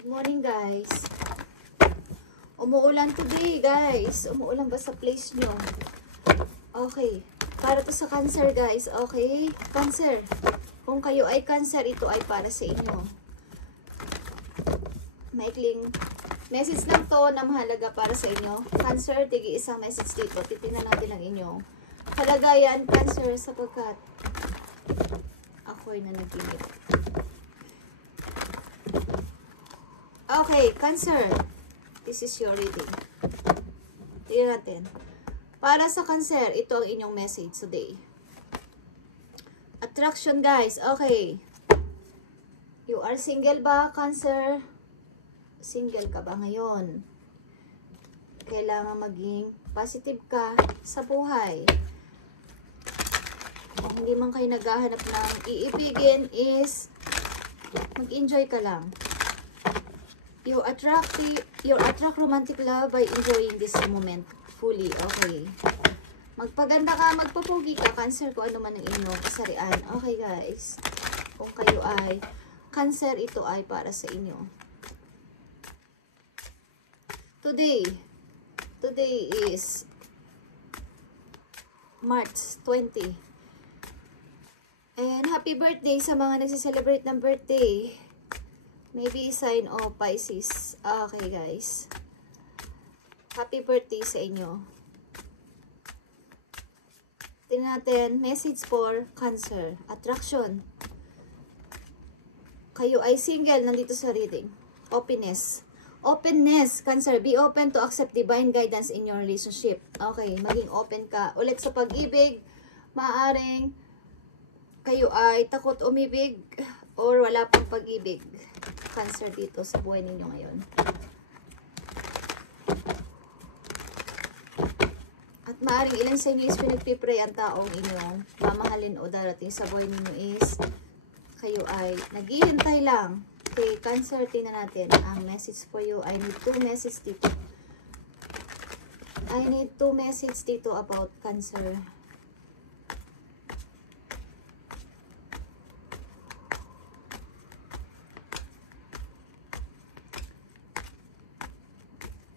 Good morning, guys. Umuulan today, guys. Umuulan ba sa place nyo? Okay. Para to sa Cancer, guys. Okay? Cancer. Kung kayo ay Cancer, ito ay para sa inyo. Maikling message lang to na mahalaga para sa inyo. Cancer, tigi isang message dito. Titingnan natin ang inyong kalagayan, Cancer, sapagkat ako'y nanaginip. Okay, Cancer. This is your reading. Tingnan natin. Para sa Cancer, ito ang inyong message today. Attraction, guys. Okay. You are single ba, Cancer? Single ka ba ngayon? Kailangan maging positive ka sa buhay. Kung hindi man kayo naghahanap ng iibigin is mag-enjoy ka lang. You attract romantic love by enjoying this moment fully. Okay. Magpaganda ka, magpapugi ka, Cancer, kung ano man ang inyong kasarian. Okay, guys. Kung kayo ay Cancer, ito ay para sa inyo. Today is March 20. And happy birthday sa mga nagsiselebrate ng birthday. Maybe sign of Pisces. Okay, guys. Happy birthday sa inyo. Tingnan natin, message for Cancer. Attraction. Kayo ay single, nandito sa reading. Openness. Openness, Cancer. Be open to accept divine guidance in your relationship. Okay, maging open ka. Ulit sa pag-ibig, maaaring kayo ay takot umibig or wala pang pag-ibig, Cancer, dito sa buhay ninyo ngayon. At maaaring ilan sa inyo is pinagpipray ang taong inyong mamahalin o darating sa buhay ninyo is kayo ay naghihintay lang. Okay, Cancer, tingnan natin ang message for you. I need two messages dito. I need two messages dito about Cancer.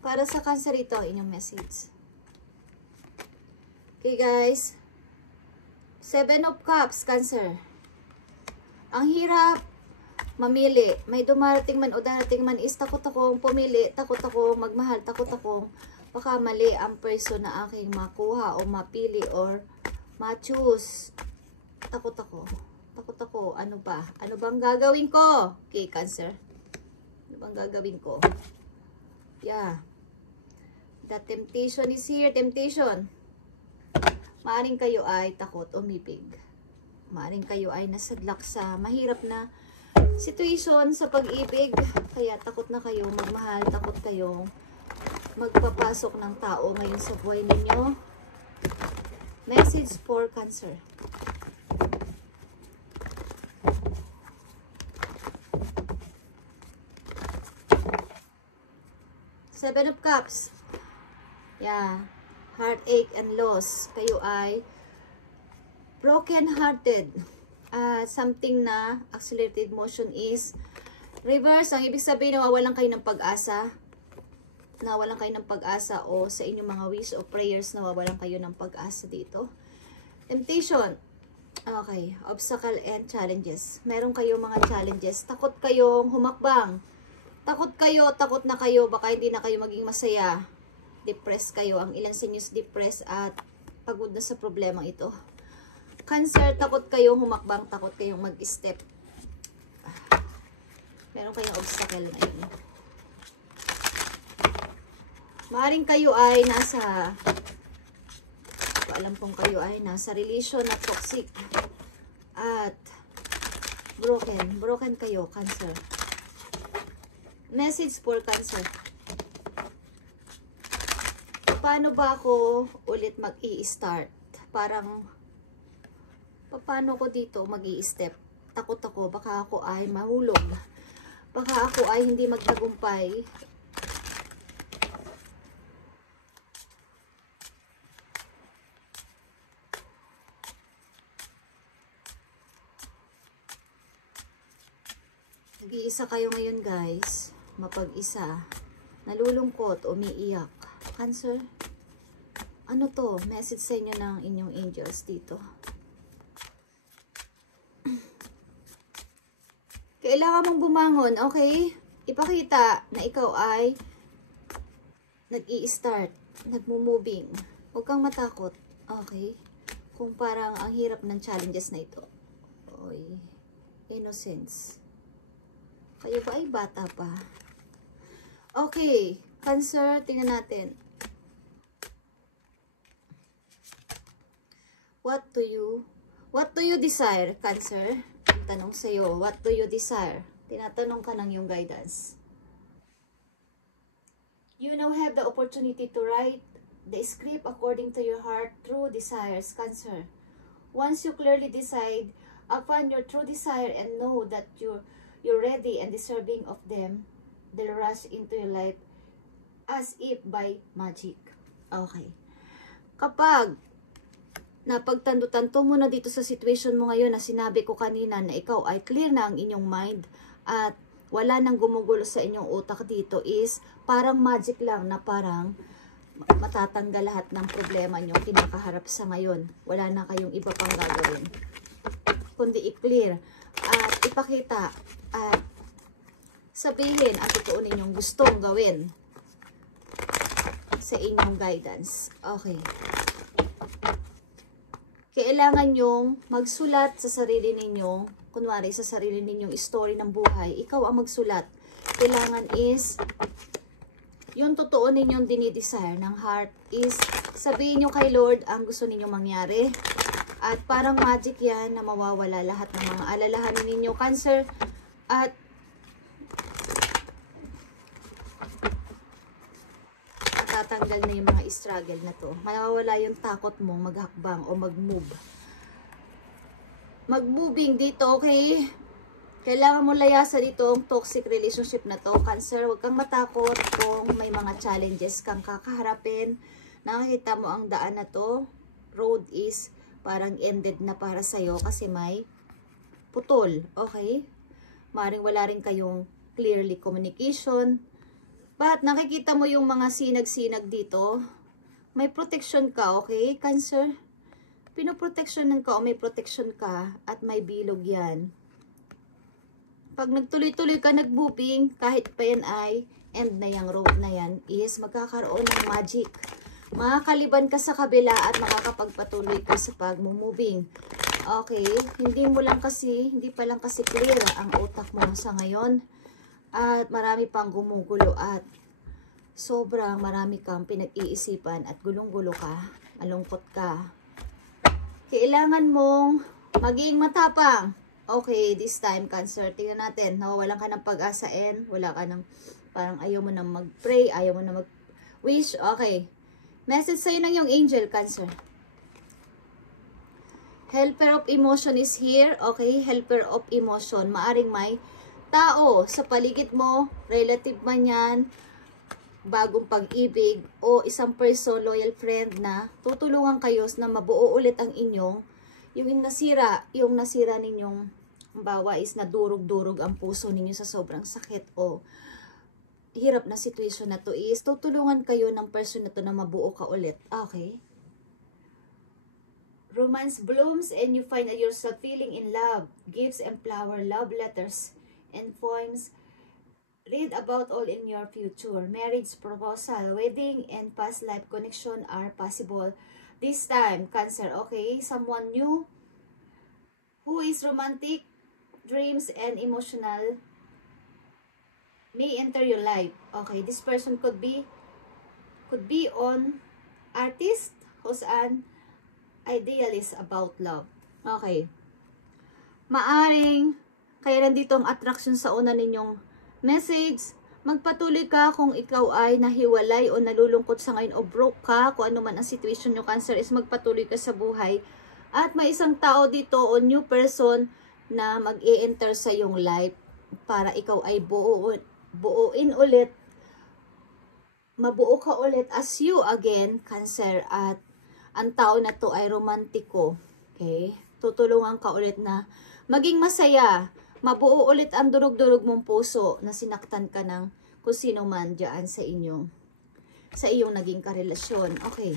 Para sa Cancer, ito inyong message. Okay, guys. 7 of Cups, Cancer. Ang hirap mamili. May dumarating man o darating man is takot akong pumili, takot akong magmahal, takot akong baka mali ang person na aking makuha o mapili or ma-choose. Takot ako. Takot ako. Ano ba? Ano bang gagawin ko? Okay, Cancer. Ano bang gagawin ko? Yeah. The temptation is here. Temptation. Maaring kayo ay takot umibig. Maaring kayo ay nasadlak sa mahirap na situation sa pag-ibig. Kaya takot na kayo magmahal. Takot kayo magpapasok ng tao ngayon sa buhay ninyo. Message for Cancer. Seven of Cups. Yeah. Heartache and loss. Kayo ay broken-hearted. Something na accelerated motion is reverse. Ang ibig sabihin, nawawalan kayo ng pag-asa. Nawawalan kayo ng pag-asa o sa inyong mga wish o prayers, nawawalan kayo ng pag-asa dito. Temptation. Okay. Obstacle and challenges. Meron kayo mga challenges. Takot kayong humakbang. Takot na kayo. Baka hindi na kayo maging masaya. Depressed kayo. Ang ilan sa inyo is depressed at pagod na sa problema ito. Cancer, takot kayong humakbang, takot kayong mag-step. Meron kayong obstacle ngayon. Maaring kayo ay nasa, alam kong kayo ay nasa relation na toxic at broken. Broken kayo, Cancer. Message for Cancer. Paano ba ako ulit mag-i-start? Parang paano ko dito mag-i-step? Takot ako, baka ako ay mahulog. Baka ako ay hindi magtagumpay. Nag-iisa kayo ngayon, guys. mapag-isa, nalulungkot, umiiyak. Cancer, ano to? Message sa inyo ng inyong angels dito. Kailangan mong bumangon, okay? Ipakita na ikaw ay nag-i-start, nagmo-moving. Huwag kang matakot, okay? Kung parang ang hirap ng challenges na ito. Oy, innocence. Kayo ba ay bata pa? Okay, Cancer, tingnan natin. What do you desire, Cancer? Tanong sa'yo, what do you desire? Tinatanong ka ng yung guidance. You now have the opportunity to write the script according to your heart true desires, Cancer. Once you clearly decide upon your true desire and know that you're ready and deserving of them, they'll rush into your life as if by magic. Okay. Kapag napagtanto-tanto mo na dito sa situation mo ngayon na sinabi ko kanina na ikaw ay clear na ang inyong mind at wala nang gumugulo sa inyong utak dito, is parang magic lang na parang matatanggal lahat ng problema nyo kinakaharap sa ngayon. Wala na kayong iba pang gagawin kundi i-clear at ipakita at sabihin ang totoo ninyong gustong gawin sa inyong guidance. Okay. Kailangan nyong magsulat sa sarili ninyo, kunwari sa sarili ninyong story ng buhay, ikaw ang magsulat. Kailangan is, yung totoo ninyong dinidesire ng heart is, sabihin nyo kay Lord ang gusto ninyong mangyari. At parang magic yan na mawawala lahat ng mga alalahanin ninyo, Cancer. At tatanggal na yung mga struggle na to. Mawawala yung takot mong maghakbang o mag-move. Mag-moving dito, okay? Kailangan mo layasan dito ang toxic relationship na to, Cancer. Huwag kang matakot kung may mga challenges kang kakaharapin. Nakakita mo ang daan na to. Road is parang ended na para sa'yo kasi may putol, okay? Maring wala rin kayong clearly communication. But nakikita mo yung mga sinag-sinag dito. May protection ka, okay, Cancer? Pinoprotectionan ka o may protection ka at may bilog yan. Pag nagtuloy-tuloy ka nag-moving, kahit pa yan ay end na yung road na yan, is magkakaroon ng magic. Makakaliban ka sa kabila at makakapagpatuloy ka sa pag-moving. Okay, hindi pa lang kasi clear ang utak mo sa ngayon. At marami pang gumugulo at sobrang marami kang pinag-iisipan at gulong-gulo ka, malungkot ka. Kailangan mong maging matapang. Okay, this time, Cancer, tingnan natin. Nawawalan ka ng pag-asa and wala ka ng, parang ayaw mo na mag-pray, ayaw mo na mag-wish. Okay. Message sa'yo ng yung angel, Cancer. Helper of emotion is here. Okay, helper of emotion. Maaring may tao sa paligid mo, relative man yan, bagong pag-ibig, o isang person, loyal friend na tutulungan kayo na mabuo ulit ang inyong, yung nasira ninyong, bawa is nadurog-durog ang puso ninyo sa sobrang sakit o hirap na situation na to, is tutulungan kayo ng person na to na mabuo ka ulit. Okay? Romance blooms and you find yourself feeling in love. Gifts and flower, love letters and poems. Read about all in your future. Marriage, proposal, wedding, and past life connection are possible this time, Cancer. Okay? Someone new who is romantic, dreams, and emotional may enter your life. Okay? This person could be on artist who's an idealist about love. Okay. Maaring kaya nandito ang attraction sa una ninyong message. Magpatuloy ka kung ikaw ay nahiwalay o nalulungkot sa ngayon o broke ka, kung ano man ang situation nyo, Cancer, is magpatuloy ka sa buhay. At may isang tao dito o new person na mag-e-enter sa iyong life para ikaw ay buuin ulit, mabuo ka ulit as you again, Cancer. At ang tao na to ay romantiko. Okay? Tutulungan ka ulit na maging masaya. mabuo ulit ang durug-durug mong puso na sinaktan ka ng kung sino man dyan sa iyong naging karelasyon. Okay.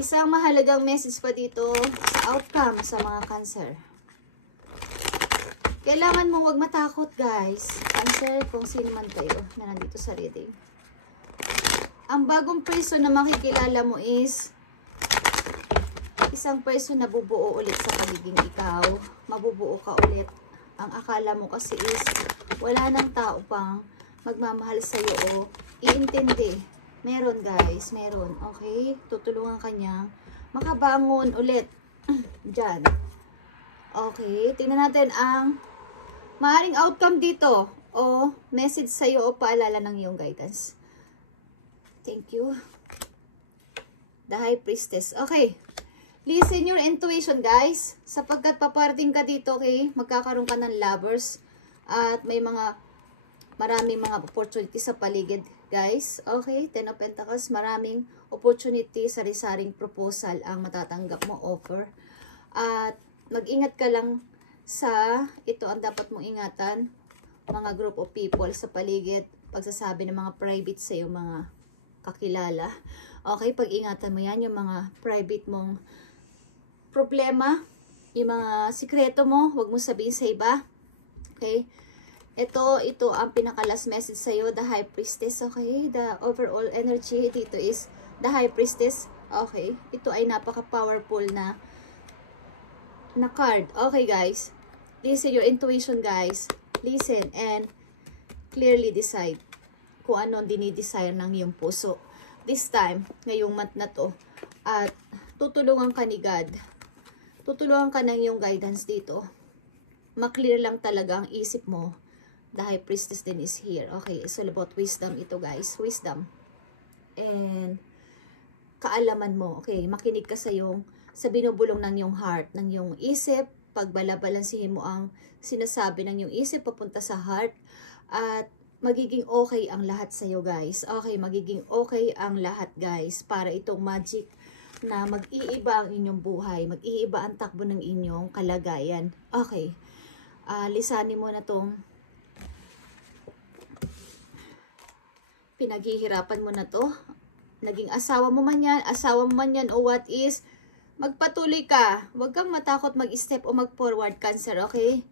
Isang mahalagang message pa dito sa outcome sa mga Cancer. Kailangan mong huwag matakot, guys. Cancer, kung sino man kayo na nandito sa reading. Ang bagong person na makikilala mo is isang person na bubuo ulit sa pagiging ikaw. Mabubuo ka ulit. Ang akala mo kasi is wala nang tao pang magmamahal sa'yo o iintindi. Meron, guys. Meron. Okay? Tutulungan ka niya makabangon ulit. Diyan. Okay? Tingnan natin ang maaaring outcome dito o message sa'yo o paalala ng iyong guidance. Thank you. The High Priestess. Okay. Listen your intuition, guys. Sapagkat paparating ka dito, okay? Magkakaroon ka ng lovers. At may maraming mga opportunity sa paligid, guys. Okay? Ten of Pentacles. Maraming opportunity, sari-saring proposal ang matatanggap mo, offer. At mag-ingat ka lang sa, ito ang dapat mong ingatan, mga group of people sa paligid. Pagsasabi ng mga private sa iyo, mga kakilala. Okay, pag-ingatan mo yan, yung mga private mong problema, yung mga sikreto mo, huwag mo sabihin sa iba. Okay? Ito ang pinaka-last message sa'yo, the High Priestess. Okay? The overall energy dito is the High Priestess. Okay? Ito ay napaka-powerful na card. Okay, guys. Listen your intuition, guys. Listen and clearly decide kung ano ang dinidesire ng iyong puso. This time, ngayong month na to, at tutulungan ka ni God. Tutulungan ka ng iyong guidance dito. Ma-clear lang talaga ang isip mo. The High Priestess din is here. Okay, it's all about wisdom ito, guys. Wisdom. And kaalaman mo. Okay, makinig ka sa binubulong ng iyong heart, ng iyong isip. Pagbalabalansihin mo ang sinasabi ng iyong isip papunta sa heart. At magiging okay ang lahat sa iyo, guys. Okay, magiging okay ang lahat, guys. Para itong magic na mag-iiba ang inyong buhay. Mag-iiba ang takbo ng inyong kalagayan. Okay. Lisanin mo na tong pinaghihirapan mo na to. Naging asawa mo man yan, o what is, magpatuloy ka. Huwag kang matakot mag-step o mag-forward, Cancer, okay?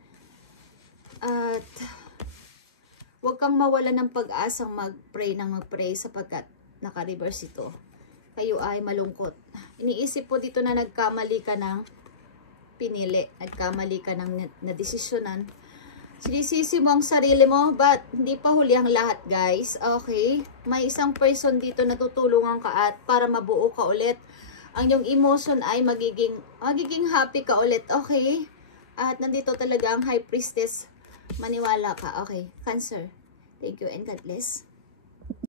At huwag kang mawala ng pag-asang mag-pray sapagkat naka-reverse ito. Kayo ay malungkot. Iniisip po dito na nagkamali ka ng pinili. Nagkamali ka ng nadesisyonan. Sinisisi mo ang sarili mo, but hindi pa huli ang lahat, guys. Okay? May isang person dito na tutulungan ka at para mabuo ka ulit. Ang iyong emotion ay magiging happy ka ulit. Okay? At nandito talaga ang High Priestess. Maniwala ka. Okay. Cancer. Thank you and God bless.